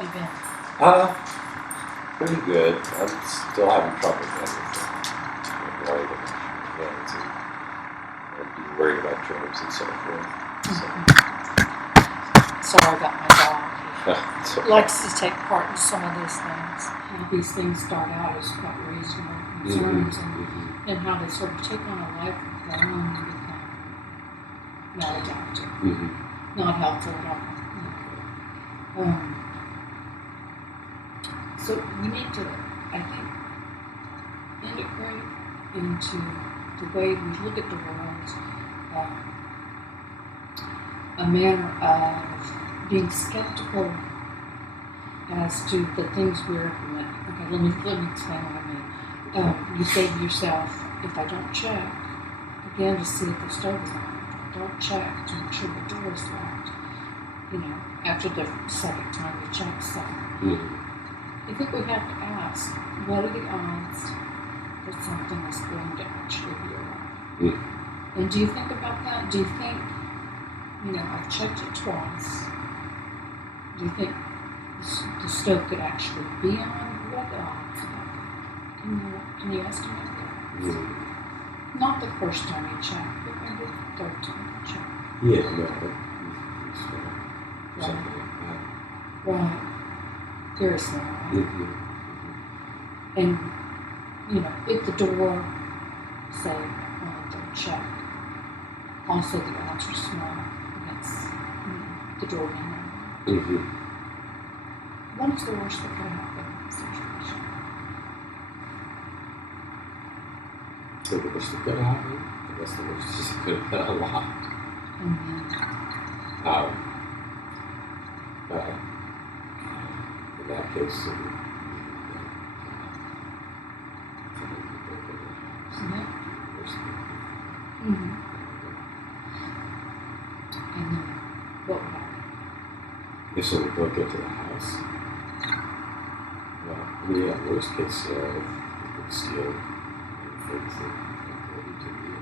have you been? Pretty good. I'm still having trouble with white hands and being worried about germs and so forth. Sorry about my dog. So, He likes to take part in some of these things. How these things start out as quite reasonable concerns and how they sort of take on a life of their own and become maladaptive. Not helpful at all. So we need to, I think, integrate into the way we look at the world a manner of being skeptical as to the things we're implementing. Okay, let me explain what I mean. You say to yourself, if I don't check again to see if the stove is on, if I don't check to make sure the door is locked, after the second time you check something, I think we have to ask, what are the odds that something is going to actually be around? And do you think about that? Do you think, I've checked it twice. Do you think the stove could actually be on? What are the odds about that? Can you estimate that? Not the first time you check, but maybe the third time you check. Yeah, no. Right. Right. Very small. And, if the door, say, on the third check, also the odds are small against the door handle. What is the worst that could happen in this situation? The worst that could happen? I guess the worst is it could have been a lot. But in that case, And then what would happen? If someone broke into the house, worst case scenario, they could steal things that are important to me,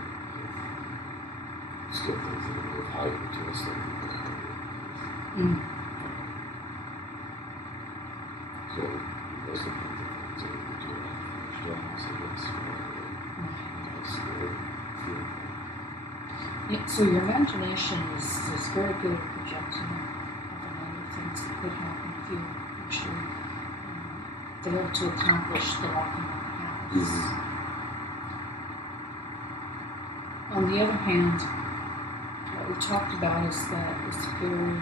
steal things that are more valuable to us than we can argue. So, those are the kinds of things that we could do at our jobs, I guess, so your imagination is very good at projecting of the things that could happen if you actually fail to accomplish the locking of the house. On the other hand, what we talked about is that it's a very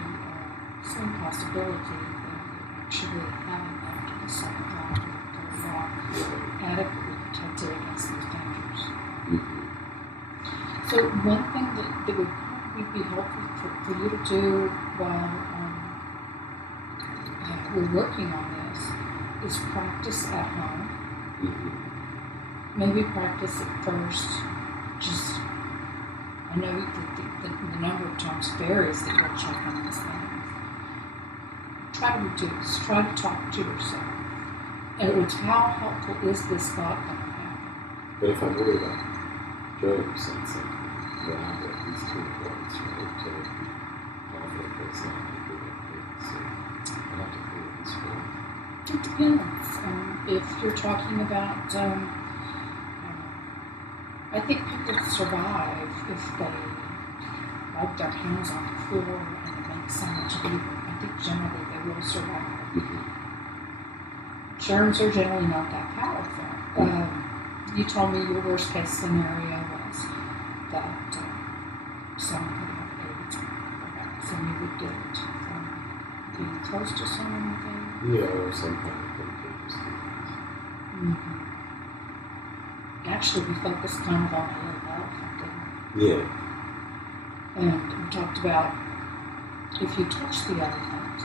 slim possibility that actually having after the second lock or the third lock adequately protected against those dangers. So one thing that would probably be helpful for you to do while we're working on this is practice at home. Maybe practice at first. I know that the number of times varies that you'll check on these things. Try to reduce. Try to talk to yourself. And how helpful is this thought going to happen? But if I'm worried about germs, that's like, I have at least 2 points, right, to be confident that it's not going to be that big. So I have to put at least 4. It depends. If you're talking about, I think people survive if they wipe their hands on the floor and it makes so much evil. I think generally they will survive. Germs are generally not that powerful. You told me your worst case scenario was that someone could have AIDS, perhaps, and you would get it from being close to someone with AIDS. Yeah, or some kind of contagious disease. Actually, we focused kind of on the little elephant, didn't we? Yeah. And we talked about if you touch the elephant,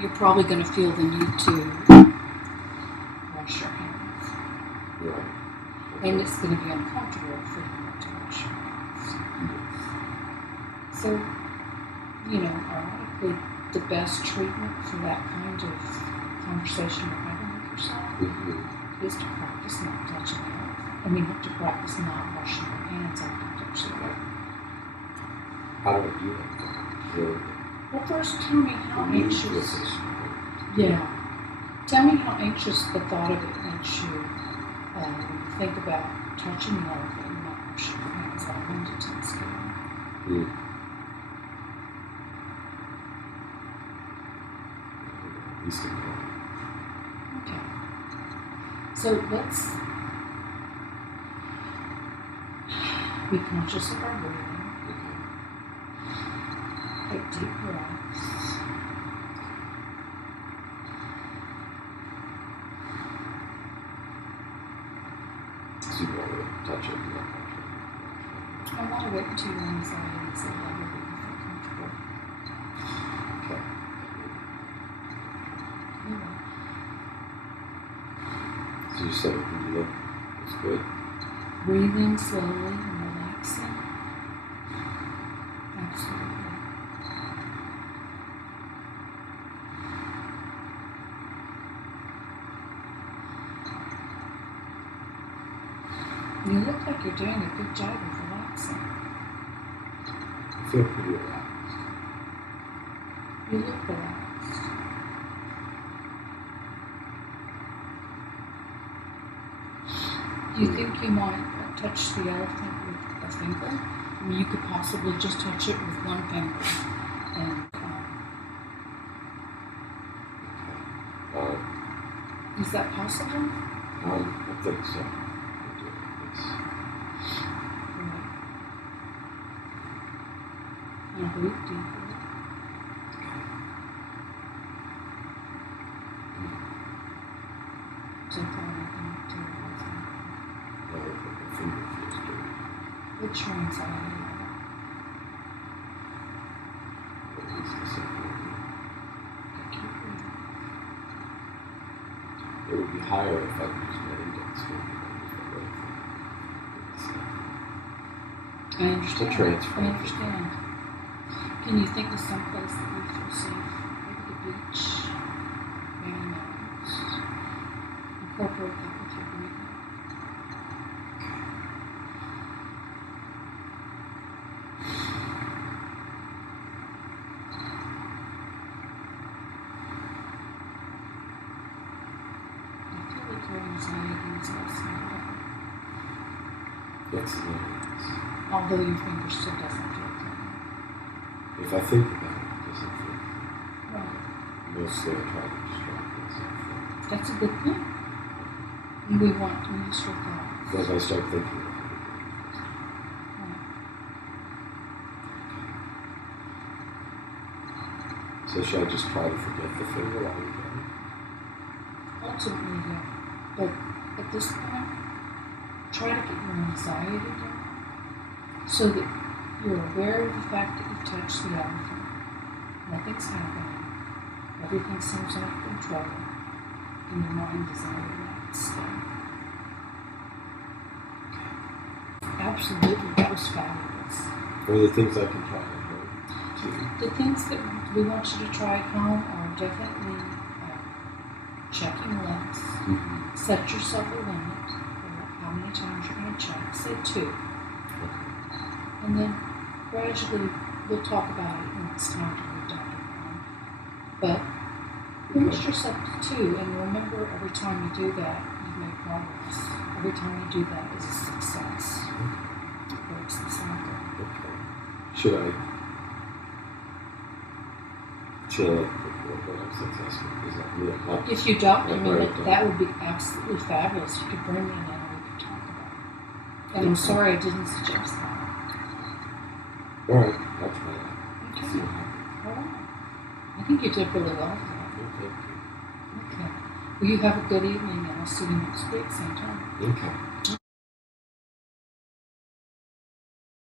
you're probably going to feel the need to wash your hands. Right. And it's going to be uncomfortable for you to wash your hands. So, ironically, the best treatment for that kind of conversation you're having with yourself is to practice not touching the elephant. You have to practice not washing your hands after you touch the elephant. How do I do that? Really? Well, first tell me how The anxious. utilization. Yeah. Tell me how anxious the thought of it makes you when you think about touching the elephant and not pushing your hands out into 10 scale. Mm. At least a point. Okay. So let's be conscious of our breathing. Take deep breaths. So you want to touch it, you want to touch it. I want to wait until your anxiety is a level that you feel comfortable. Okay. Anyway, So you said breathing is good. breathing slowly and relaxing. Absolutely. You look like you're doing a good job of relaxing. I feel pretty relaxed. You look relaxed. Do you think you might touch the elephant with a finger? I mean, you could possibly just touch it with one finger. And is that possible? I think so. I do. Right. Now breathe deeper. So far, I can tell My finger feels good. what's your anxiety level? At least the second. Keep breathing. It would be higher if I used my index finger than use my right finger. I understand. transfer. I understand. Can you think of some place that you feel safe? Maybe the beach, maybe mountains. Incorporate that with your breathing. I feel like your anxiety is lessening. Yes, it is. Although your finger still doesn't feel clean. If I think about it, it doesn't feel. Right. Mostly I try to distract myself from it. That's a good thing. And we want to use your thoughts. Because I start thinking about it. Right. So should I just try to forget the finger altogether? Ultimately, yeah. But at this point, try to get your anxiety down so that you're aware of the fact that you've touched the elephant. Nothing's happening. Everything seems out of control. And your mind is in a relaxed state. Absolutely, that was fabulous. Or the things I can try at home too. The things that we want you to try at home are definitely checking lists. Mm-hmm. Set yourself a limit for how many times you're going to check. Say 2. Okay. And then gradually we'll talk about it when it's time to move down to 1. But limit yourself to 2, and remember every time you do that, you've made progress. Every time you do that is a success. It breaks the cycle. Okay. Should I record that I'm successful? Is that real? If you document Right. it, that would be absolutely fabulous. You could bring it in and we could talk about it. And I'm sorry I didn't suggest that. All right, I'll try that. Okay. See what happens. All right. I think you did really well today. Okay. Okay. Well, you have a good evening, and I'll see you next week, same time. Okay.